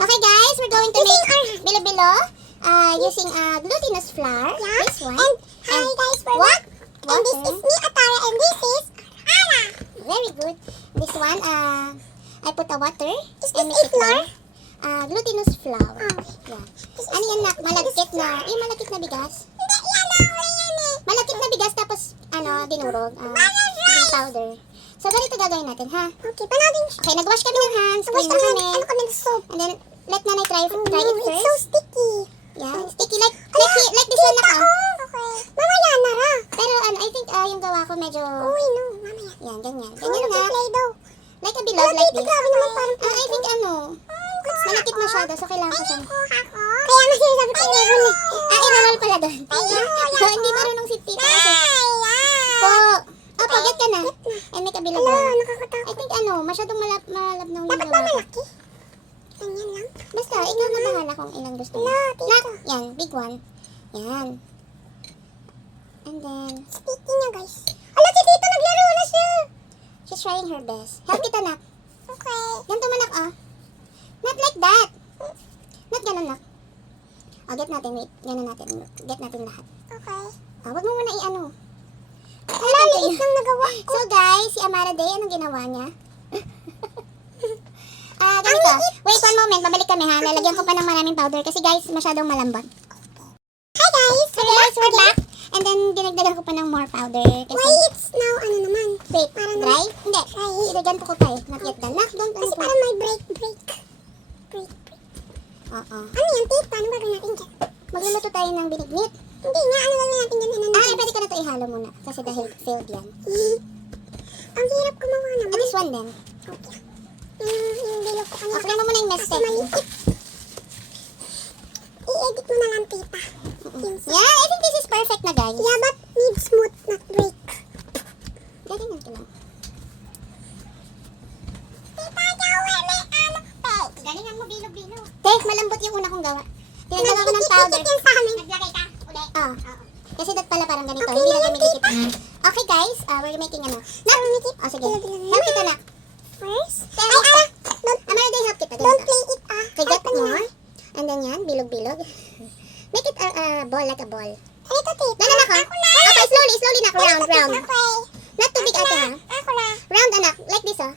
Okay guys, we're going to make bilo-bilo using glutinous flour. Yeah. This one. And hi guys, we're what? back. And this is me, Atara, and this is Ara. Very good. This one, I put a water. Is and this mix a it flour? well. Glutinous flour. Oh. Yeah. This is Ano yan na? glutinous Malagkit na. flour. Yung malagkit na bigas. Hindi, yan yan eh. Malagkit na bigas tapos, dinurog. Rice. Yung powder. So, ganito gagawin natin, ha? Okay, panagin siya. Okay, nag-wash kami ng hands. Tapos Clean na kami. ano kami ng soap. And then, let nanay try it It's first. so sticky. Yeah, sticky like this one na ka. Okay. Mamaya na ra. Pero I think yung gawa ko medyo, Uy, no. Mamaya. yan, ganyan. Oh, Ganyan nga. Play-doh. Like a bilog like this. Grabe naman parang I think malapit masyado, so kailangan ko siyang, Kaya nga sinasabi ko i-roll eh. i-roll pala doon. Ayun. So, hindi marunong si tita kasi. Po, paget ka na. And make a bilog Hello, one. I nakakatakot. think masyadong malabnaw yung Dapat ba gawa ko. malaki? Ganyan lang. Basta, ikaw na bahala kung ilang gusto mo. Hello, tita. Yan, big one. Yan. And then, Sticky niya, guys. Ala, si tita naglaro na siya. she's trying her best. Help kita, nak. Okay. Ganito manak, Not like that. Not ganun, nak. Get natin, wait. Ganun natin. Get natin lahat. Okay. Wag mo muna i-ano. Ala, liit lang nagawa ko. So, guys, si Amara Day, anong ginawa niya? Ganito. Wait one moment, babalik kami, ha? Lalagyan ko pa ng maraming powder kasi, guys, masyadong malambot. Hi, guys. So, guys, we're back. And then, dinagdagan ko pa ng more powder. Kasi, Why it's now, ano naman? wait, Parang dry? Hindi. Dry. Ganito ko pa eh. Not yet done. Nak, don't, Kasi parang may break. Oo. Ano yan, tita? Ano gagawin natin dyan? Magluluto tayo ng binignit. Hindi nga, ano gagawin natin dyan? Pwede ko na ito ihalo muna. Kasi dahil failed yan. Ang hirap gumawa naman. This one din. Okay. Yung bilog ko kanina. Okay mo muna yung Kasi mess maliit. I-edit mo na lang, tita. Yeah, I think this is perfect na, guys. Yeah, but need smooth, not break. Galingan ko lang. Tita, gawin may fake. Galingan mo, bilog-bilog. Malambot yung una kong gawa. Tinagdagan ko ng powder. Nag-ikit yan sa amin. Naglagay ka? Uli? Oo. Kasi dat pala parang ganito. Okay, Hindi na na, dumidikit. tita. Okay, guys. We're making ano. Nak, Sige. bilog-bilog. Help kita, nak. First, Help ka. don't Amara Day, help kita. play Ganito. it, ah. Okay, get Open mo. more. And then yan, bilog-bilog. Make it a ball, like a ball. Ito, tita. Anak, ha? Okay, slowly, nak. Round. Okay. Not too big, ate, ha? Ako na. Round, anak. Like this, ha?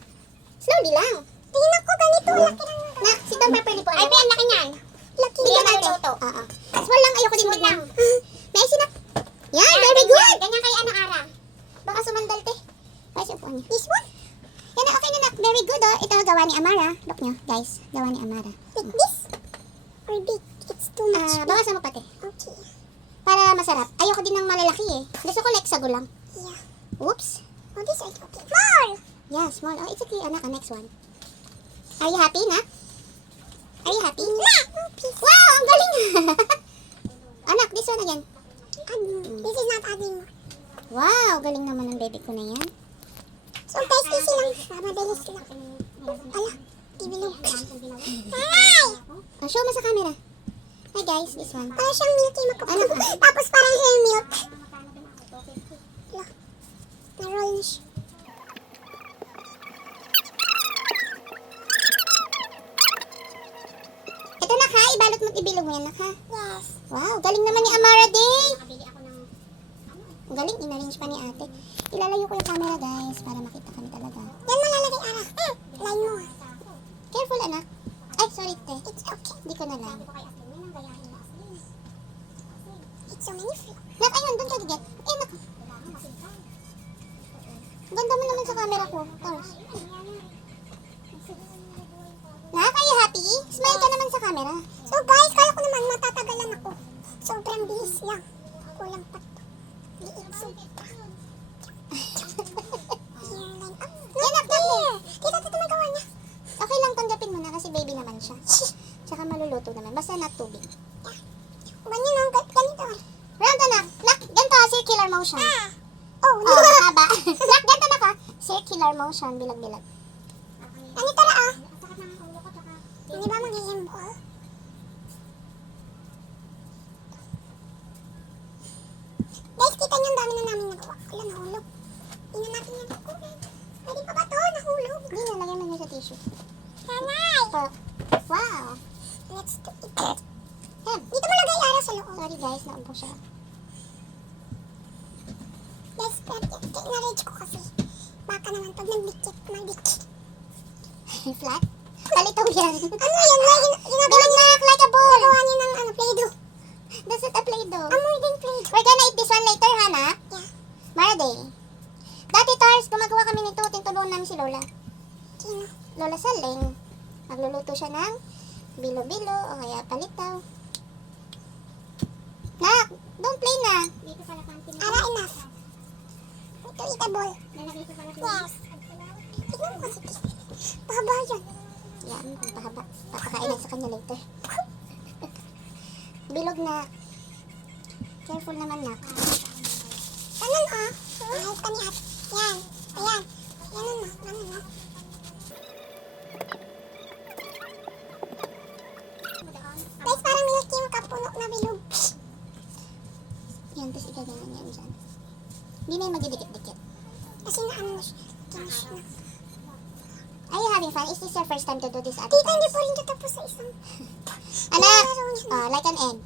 Slowly lang. Tingnan ko ganito. Laki lang na. Nak, sit down properly po. Ay, Ben, laki niyan. Laki Bigyan lang. natin. Oo. Small lang, ayoko din bigyan. May sinak. Yan, very good. Ganyan kay Ara. Baka sumandal, te. Ay, siya po niya. This one? Yan na, okay na, nak. Very good, oh. Ito, gawa ni Amara. Look nyo, guys. Gawa ni Amara. Like this? Or big? It's too much. Bawasan mo pati. Okay. Para masarap. Ayoko din ng malalaki, eh. Gusto ko like sago lang. Yeah. Oops. Oh, this is okay. More! Yeah, small. Oh, it's okay, anak. Next one. Are you happy, nak? Are you happy? Yeah! Oh, please. Wow, ang galing. Anak, this one again. This is not adding more. Wow, galing naman ng baby ko na yan. So, guys, easy lang. Mabilis lang. Ala, ibilog. Hi! Show mo sa camera. Hi guys, this one. Parang siyang milky Ano ba? Tapos parang siyang milk. Ala, na-roll na siya. Ito nak ha, ibalot mo at ibilog mo yan nak ha. Yes. Wow, galing naman ni Amara Day. Ang galing, in-arrange pa ni ate. Ilalayo ko yung camera guys, para makita kami talaga. Yan malalagay, Ara. Line mo. Careful anak. Ay, sorry te. It's okay. Hindi ko na lang. It's so many fruit. Nak, ayun, doon ka get. Eh, nak. Ganda mo naman sa camera ko. Tars. Nak, are you happy? Smile ka naman sa camera. So guys, kala ko naman matatagalan ako. Sobrang bilis lang. Kulang pa to. Liit sobra. Hairline up. Yan, nak, here. Tita, may gawa niya. Okay lang, tanggapin mo na kasi baby naman siya. Tsaka maluluto naman. Basta not too big. Ganyan o, ganito. Round anak. Nak, ganito, circular motion. Oh, no. Oh, haba. Nak, ganito na ka. Circular motion, bilag-bilag. Ganito na ah. Hindi ba magiging ball? Guys, kita niyo ang dami na namin nagawa. Wala, nahulog. Hindi na natin nakukunin. Pwede pa ba ito? Nahulog. Hindi na, lagyan mo niya sa tissue. Nanay! Wow. Let's do it. Yan. Dito mo lagay Ara sa loob. Sorry guys, naumpo siya. Yes, pero na-rage ko kasi. Baka naman pag nagdikit, magdikit. Flat? Palitaw yan. Ano yan? Bilang na, like a ball. Nagawa niya ng Play-Doh. That's not a Play-Doh. Amoy din Play-Doh. We're gonna eat this one later, Hana. Yeah. Maraday. Dati, Tars, gumagawa kami nito. Tinulungan namin si Lola. Sino? Lola Saling. Magluluto siya ng bilo-bilo o kaya palitaw. Nak, don't play na. Ara, enough. Ito, eatable. Yes. Tignan mo kasi. Pahaba yan. Yan, ang pahaba. Papakainin sa kanya later. Bilog na. Careful naman, Nak. Ganun ah. Ayos ka ni Ate. Yan. Ayan. Ganun na. Ganun na. Guys, parang milky yung kapuno na bilog. Yan, tapos igaganyan yan dyan. Hindi na yung magdidikit-dikit. Kasi naano na siya. Finish na. Are you having fun? Is this your first time to do this, Ate Tita, hindi Tars? po rin tatapos sa isang. Anak! Laro niya na. Like an egg.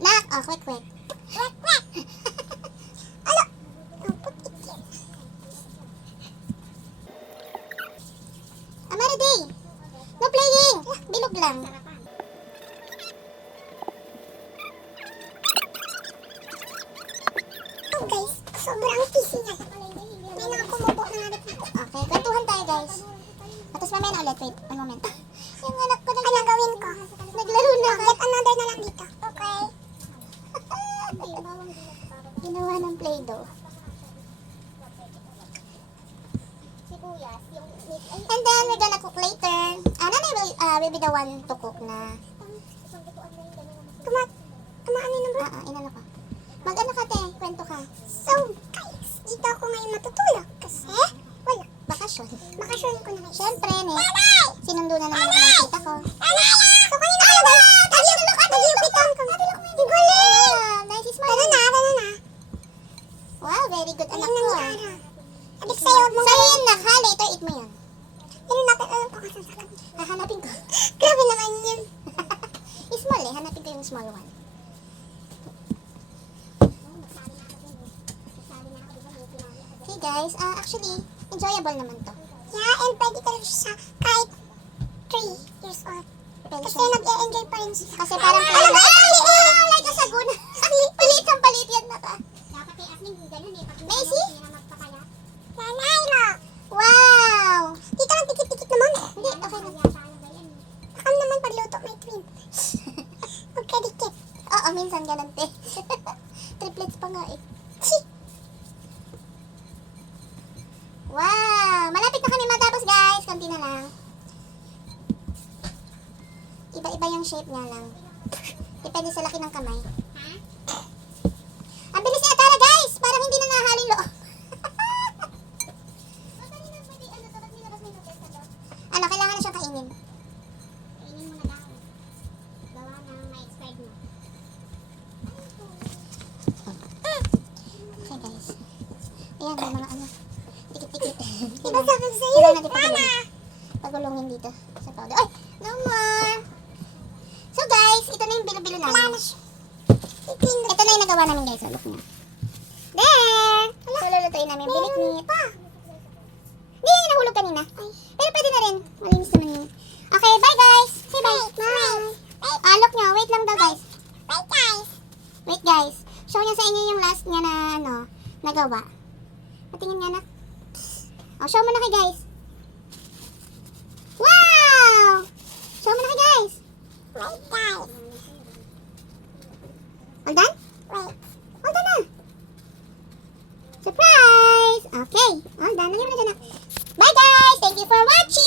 Nak! Oh, quick. Wek, wek. Ala. Oh, putik yan. Amaraday! No playing! Bilog lang. Oh, guys. Sobrang fishy niya. May nakakumubo na nga rin. Okay, kwentuhan tayo, guys. Tapos mamaya na ulit. Wait, one moment. Yung anak ko Ano gawin ko? naglaro na. Get another na lang dito. Okay. Ginawa ng Play-Doh. And then, we're gonna cook later. Nanay will be the one to cook na. Kumaano na ba? Inano ka. Mag-ano ka, te? Kwento ka. So, guys, dito ako ngayon matutulog kasi wala. Bakasyon. Bakasyon ko na guys. Siyempre, sinundo na naman ako ng tita ko. So, kanina ka na ba? Nagyupitan ko. Ang galing! Nice is Tara na, tara na. Wow, very good Alam anak na ko. ni Ara. Sabi ko sa'yo, huwag mo Sa'yo yan, nak, ha? Later, eat mo yan. Pero natin alam ko kasi sa kanya. Hahanapin ko. Grabe naman yun. Small eh. Hanapin ko yung small one. Hey guys, actually, enjoyable naman to. Yeah, and pwede ka rin siya kahit 3 years old. Pwede Kasi siya. nag-e-enjoy pa rin siya. Kasi parang Alam mo, like a sagun. Palit ang palit yan na ka. Macy? Nanay mo! Wow! Dito lang, tikit-tikit naman. Hindi, okay na. Bakam naman pagluto may twin. Magkadikit. Oo, minsan ganun te. Triplets pa nga eh. Wow! Malapit na kami matapos guys. Konti na lang. Iba-iba yung shape niya lang. Depende sa laki ng kamay. Ang bilis ni Atara guys! Parang hindi na nahalin loob. Ano, kailangan na siyang kainin. Kainin mo na daw. Gawa na ma-expired mo. Okay guys. Ayan, may mga ano. Tikit-tikit. Diba sabi ko sa'yo? Kailangan natin Mama! pagulungin dito sa powder. Ay! No more! So guys, ito na yung bilo-bilo Wala namin. na siya. Itin na. Ito na yung nagawa namin guys. Look niya. There! So lulutuin namin yung bilik meat. Pa! Hindi, nahulog kanina. Pero pwede na rin. Malinis naman yun. Okay, bye guys! Say bye! Bye! Look nyo. Wait lang daw guys. Bye guys! Wait guys. Show niya sa inyo yung last niya na ano, nagawa. Patingin nga na. Oh, show mo na kay guys. Wow! Show mo na kay guys. Wait guys! All done? Wait. All done na. Surprise! Okay. All done. Naliwan na dyan na. Bye guys! Thank you for watching!